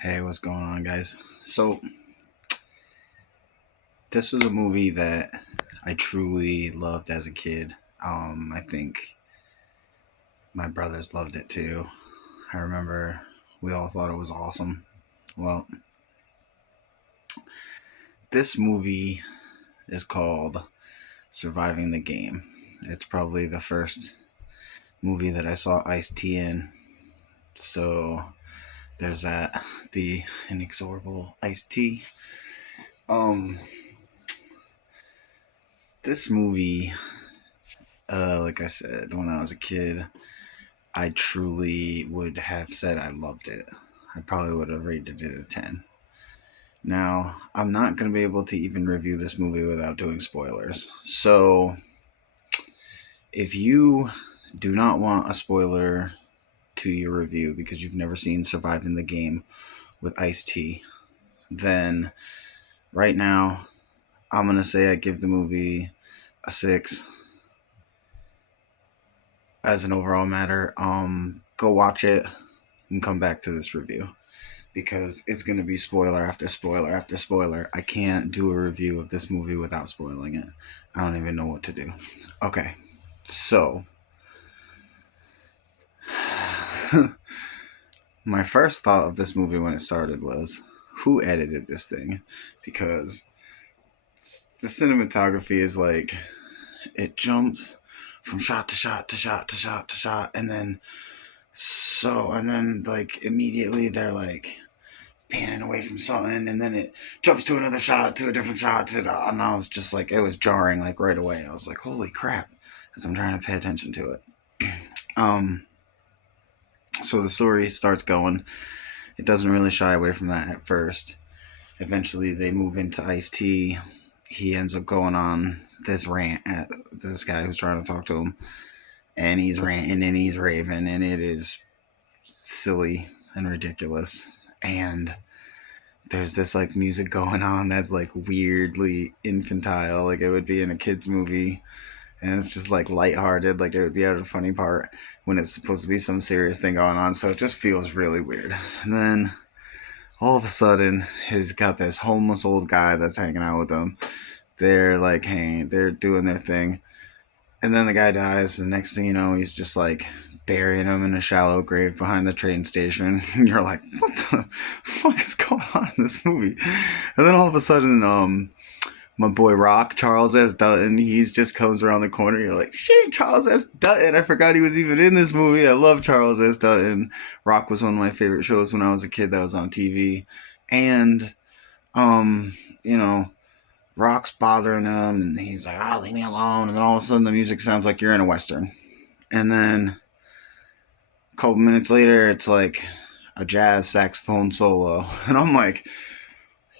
Hey, what's going on, guys? So, this was a movie that I truly loved as a kid. I think my brothers loved it too. I remember we all thought it was awesome. Well, this movie is called Surviving the Game. It's probably the first movie that I saw Ice-T in. So, there's that. The inexorable Ice-T. Um, this movie, like I said, when I was a kid, I truly would have said I loved it. I probably would have rated it a 10. Now, I'm not going to be able to even review this movie without doing spoilers. So, if you do not want a spoiler to your review because you've never seen Surviving the Game with Ice T, then right now, I'm going to say I give the movie a 6 as an overall matter. Go watch it and come back to this review, because it's going to be spoiler after spoiler after spoiler. I can't do a review of this movie without spoiling it. I don't even know what to do. Okay, so my first thought of this movie when it started was, who edited this thing? Because the cinematography is like, it jumps from shot to shot to shot to shot to shot, and then like immediately they're like panning away from something, and then it jumps to another shot, to a different shot, and I was just like, it was jarring like right away. I was like, holy crap, as I'm trying to pay attention to it. Um, so the story starts going. It doesn't really shy away from that at first. Eventually, they move into Ice T. He ends up going on this rant at this guy who's trying to talk to him, and he's ranting and he's raving, and it is silly and ridiculous. And there's this like music going on that's like weirdly infantile, like it would be in a kids movie, and it's just like lighthearted, like it would be at a funny part when it's supposed to be some serious thing going on. So it just feels really weird. And then all of a sudden, he's got this homeless old guy that's hanging out with him. They're like hanging, they're doing their thing, and then the guy dies. The next thing you know, he's just like burying him in a shallow grave behind the train station. And you're like, what the fuck is going on in this movie? And then all of a sudden, my boy Rock, Charles S. Dutton, he just comes around the corner. You're like, shit, Charles S. Dutton. I forgot he was even in this movie. I love Charles S. Dutton. Rock was one of my favorite shows when I was a kid that was on TV. And, um, you know, Rock's bothering him, and he's like, "Oh, leave me alone." And then all of a sudden, the music sounds like you're in a western. And then a couple minutes later, it's like a jazz saxophone solo, and I'm like,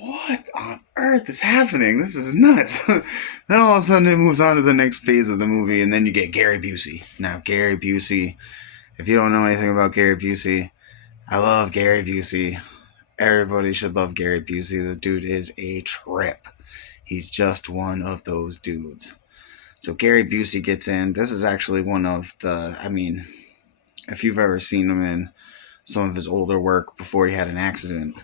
"What on earth is happening? This is nuts." Then all of a sudden, it moves on to the next phase of the movie, and then you get Gary Busey. Now, Gary Busey. If you don't know anything about Gary Busey, I love Gary Busey. Everybody should love Gary Busey. The dude is a trip. He's just one of those dudes. So Gary Busey gets in. This is actually one of the, I mean, if you've ever seen him in some of his older work before he had an accident,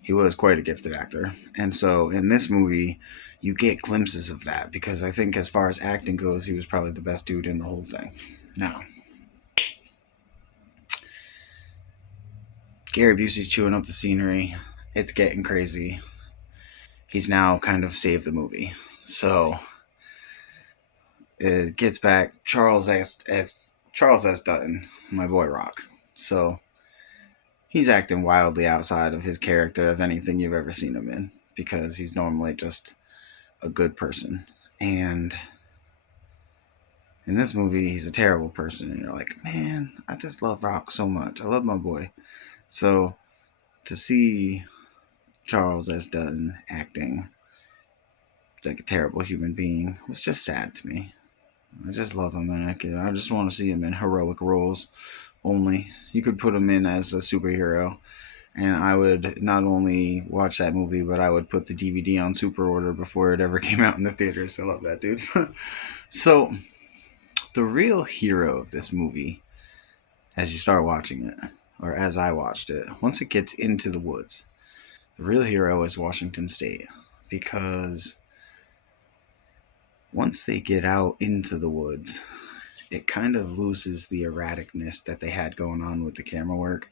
he was quite a gifted actor. And so in this movie, you get glimpses of that, because I think as far as acting goes, he was probably the best dude in the whole thing. Now, Gary Busey's chewing up the scenery. It's getting crazy. He's now kind of saved the movie. So it gets back Charles S. Dutton, my boy Rock. So he's acting wildly outside of his character of anything you've ever seen him in, because he's normally just a good person. And in this movie, he's a terrible person. And you're like, man, I just love Rock so much. I love my boy. So to see Charles S. Dutton acting like a terrible human being was just sad to me. I just love him, and I just want to see him in heroic roles only. You could put him in as a superhero, and I would not only watch that movie, but I would put the DVD on super order before it ever came out in the theaters. I love that dude. So, the real hero of this movie, as you start watching it, or as I watched it, once it gets into the woods, the real hero is Washington State, because once they get out into the woods, it kind of loses the erraticness that they had going on with the camera work.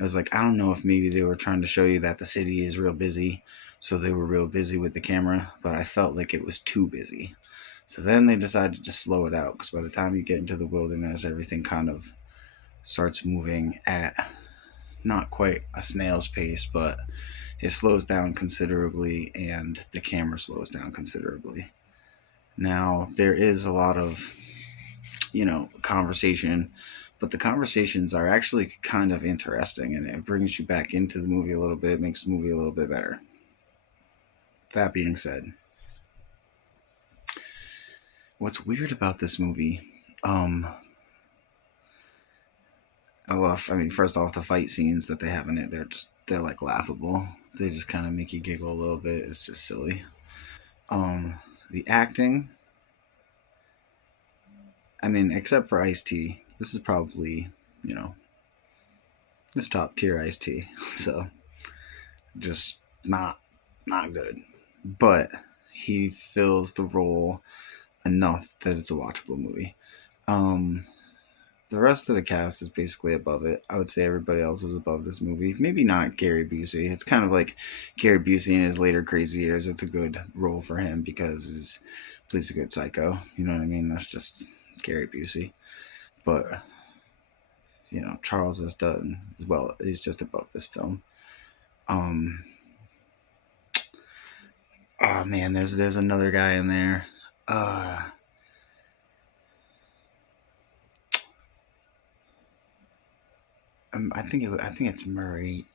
I was like, I don't know if maybe they were trying to show you that the city is real busy, so they were real busy with the camera, but I felt like it was too busy. So then they decided to slow it out, because by the time you get into the wilderness, everything kind of starts moving at not quite a snail's pace, but it slows down considerably and the camera slows down considerably. Now, there is a lot of, conversation, but the conversations are actually kind of interesting and it brings you back into the movie a little bit, makes the movie a little bit better. That being said, what's weird about this movie, um, well, I mean, first off, the fight scenes that they have in it, they're like laughable. They just kind of make you giggle a little bit. It's just silly. Um, the acting, I mean, except for Ice T, this is probably, you know, this top tier Ice T. So just not good. But he fills the role enough that it's a watchable movie. Um, the rest of the cast is basically above it. I would say everybody else is above this movie. Maybe not Gary Busey. It's kind of like Gary Busey in his later crazy years. It's a good role for him because he's plays a good psycho. You know what I mean? That's just Gary Busey. But Charles S. Dutton as well. He's just above this film. Um, oh man, there's another guy in there. Uh, I think it's Murray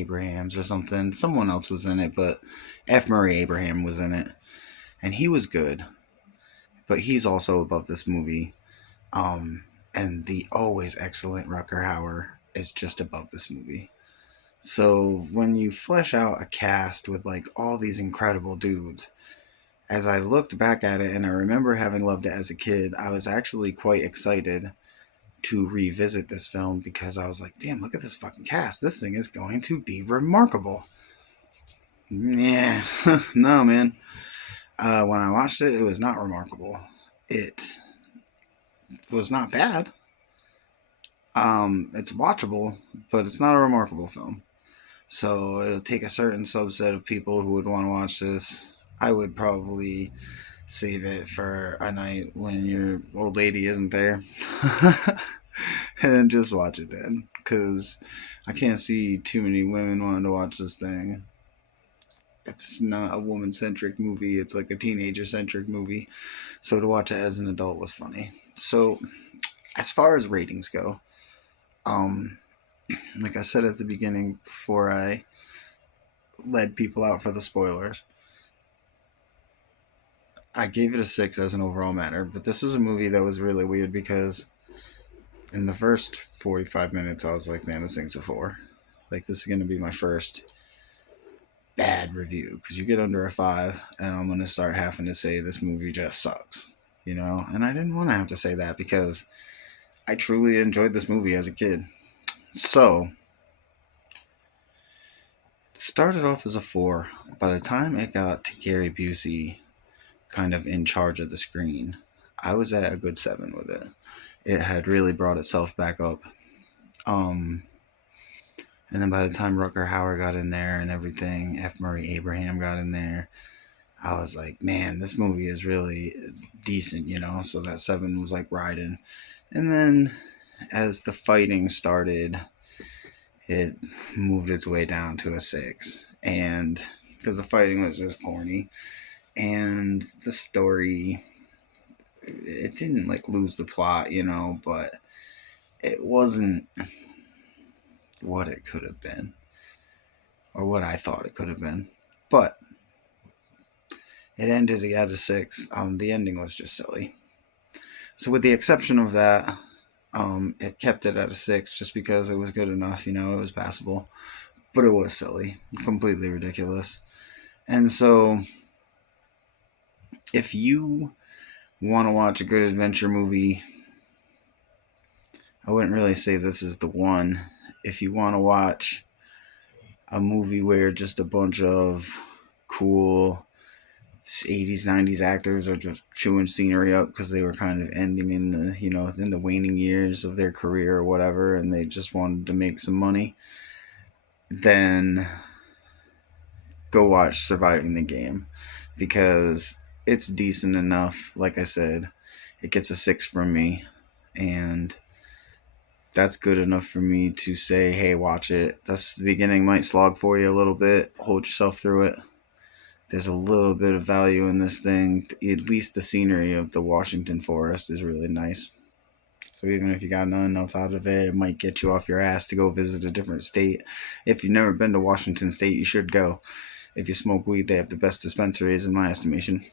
Abrahams or something. Someone else was in it, but F. Murray Abraham was in it, and he was good. But he's also above this movie. Um, and the always excellent Rucker Hauer is just above this movie. So when you flesh out a cast with like all these incredible dudes, as I looked back at it and I remember having loved it as a kid, I was actually quite excited to revisit this film because I was like, damn, look at this fucking cast. This thing is going to be remarkable. Yeah, no, man. When I watched it, it was not remarkable. It was not bad. It's watchable, but it's not a remarkable film. So it'll take a certain subset of people who would want to watch this. I would probably save it for a night when your old lady isn't there. And just watch it then. Because I can't see too many women wanting to watch this thing. It's not a woman centric movie, it's like a teenager centric movie. So to watch it as an adult was funny. So, as far as ratings go, um, like I said at the beginning before I led people out for the spoilers, I gave it a 6 as an overall matter, but this was a movie that was really weird because in the first 45 minutes, I was like, man, this thing's a 4. Like, this is going to be my first bad review because you get under a 5, and I'm going to start having to say this movie just sucks, And I didn't want to have to say that because I truly enjoyed this movie as a kid. So, it started off as a 4. By the time it got to Gary Busey kind of in charge of the screen, I was at a good 7 with it. It had really brought itself back up. Um, and then by the time Rucker Hauer got in there and everything, F. Murray Abraham got in there, I was like, man, this movie is really decent. So that 7 was like riding. And then as the fighting started, it moved its way down to a 6. And because the fighting was just corny. And the story, it didn't like lose the plot, but it wasn't what it could have been or what I thought it could have been. But it ended at a 6. The ending was just silly. So with the exception of that, it kept it at a 6 just because it was good enough. It was passable, but it was silly, completely ridiculous. And so, if you want to watch a good adventure movie, I wouldn't really say this is the one. if you want to watch a movie where just a bunch of cool 80s 90s actors are just chewing scenery up because they were kind of ending in the in the waning years of their career or whatever, and they just wanted to make some money, then go watch Surviving the Game, because it's decent enough. Like I said, it gets a 6 from me, and that's good enough for me to say, hey, watch it. That's the beginning, might slog for you a little bit. Hold yourself through it. There's a little bit of value in this thing. At least the scenery of the Washington forest is really nice. So even if you got nothing else out of it, it might get you off your ass to go visit a different state. If you've never been to Washington State, you should go. If you smoke weed, they have the best dispensaries in my estimation.